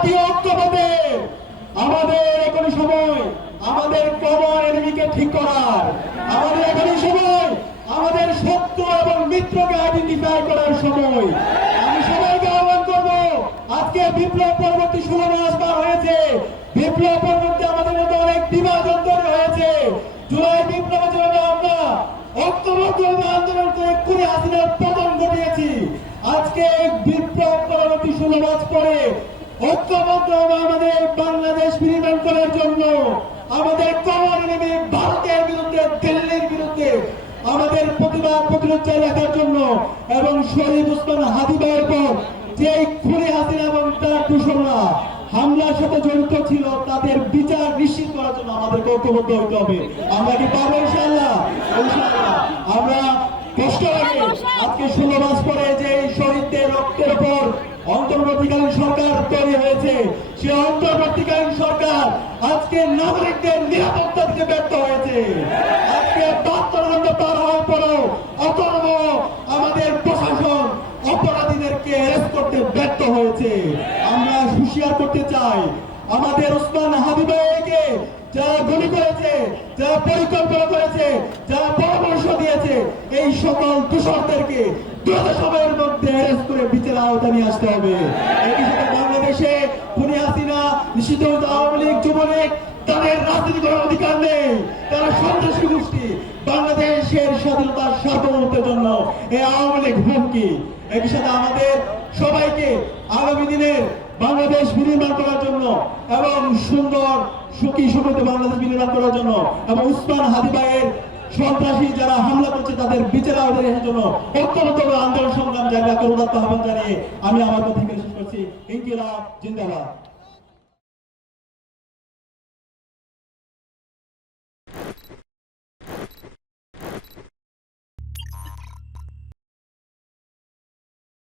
জাতীয় ঐক্যবদ্ধ আমাদের এখনই সময় আমাদের কমন এনিমিকে ঠিক করার, আমাদের এখনই সময় আমাদের শত্রু এবং মিত্রকে আইডেন্টিফাই করার সময়। আমি সবাইকে আহ্বান করবো, আজকে বিপ্লব পরবর্তী 16 মাস পার হয়েছে। বিপ্লব পরবর্তী আমাদের মধ্যে অনেক বিভাজন তৈরি হয়েছে। জুলাই বিপ্লবের জন্য আমরা ঐক্যবদ্ধ আন্দোলন করে খুনি হাসিনার পতন ঘটিয়েছি। আজকে বিপ্লব পরবর্তী 16 মাস পরে ঐক্যবদ্ধ আমাদের বাংলাদেশ বিনির্মাণ করার জন্য, আমাদের কমন এনিমি ভারতের বিরুদ্ধে, দিল্লির বিরুদ্ধে আমাদের প্রতিবাদ প্রতিরোধ চালিয়ে রাখার জন্য এবং শহীদ ওসমান হাদি ভাইয়ের পর যে খুনি হাসিনা এবং তার দূষণরা হামলার সাথে জড়িত ছিল তাদের বিচার নিশ্চিত করার জন্য আমাদের ঐক্যবদ্ধ হতে হবে। আমরা কি পারবো ইনশাআল্লাহ? আমরা কষ্ট লাগে আজকে 16 মাস পরে যে শহীদদের রক্তের উপর অন্তর্বর্তীকালীন সরকার তৈরি হয়েছে, সে অন্তর্বর্তীকালীন সরকার আজকে নাগরিকদের নিরাপত্তা দিতে ব্যর্থ হয়েছে। আজকে 72 ঘন্টা পার হওয়ার পরেও অতর্ব আমাদের প্রশাসন অপরাধীদেরকে অ্যারেস্ট করতে ব্যর্থ হয়েছে। আমরা হুঁশিয়ার করতে চাই, আমাদের ওসমান হাদি ভাইকে যারা গুলি করেছে, যারা পরিকল্পনা করেছে, যারা পরামর্শ দিয়েছে, এই সকল দূষণদেরকে দ্রুত সময়ের মধ্যে অ্যারেস্ট করে বিচারের আওতায় নিয়ে আসতে হবে। একই সাথে বাংলাদেশে খুনি হাসিনা, নিষিদ্ধ আওয়ামী লীগ, যুবলীগ তাদের রাজনীতি করার অধিকার নেই। তারা সন্ত্রাসী গোষ্ঠী। বাংলাদেশের স্বাধীনতার সার্বভৌমত্বের জন্য এই আওয়ামী লীগ হুমকি। একই সাথে আমাদের সবাইকে আগামী দিনে বাংলাদেশ বিনির্মাণ করার জন্য এবং সুন্দর সুখী সমৃদ্ধ বাংলাদেশ বিনির্মাণ করার জন্য এবং ওসমান হাদি ভাইয়ের সন্ত্রাসী যারা হামলা করছে তাদের বিচার আওতার জন্য ঐক্যবদ্ধ আন্দোলন সংগ্রাম জায়গা করে আহ্বান জানিয়ে আমি আমার কথা শেষ করছি। ইনকিলাব জিন্দাবাদ।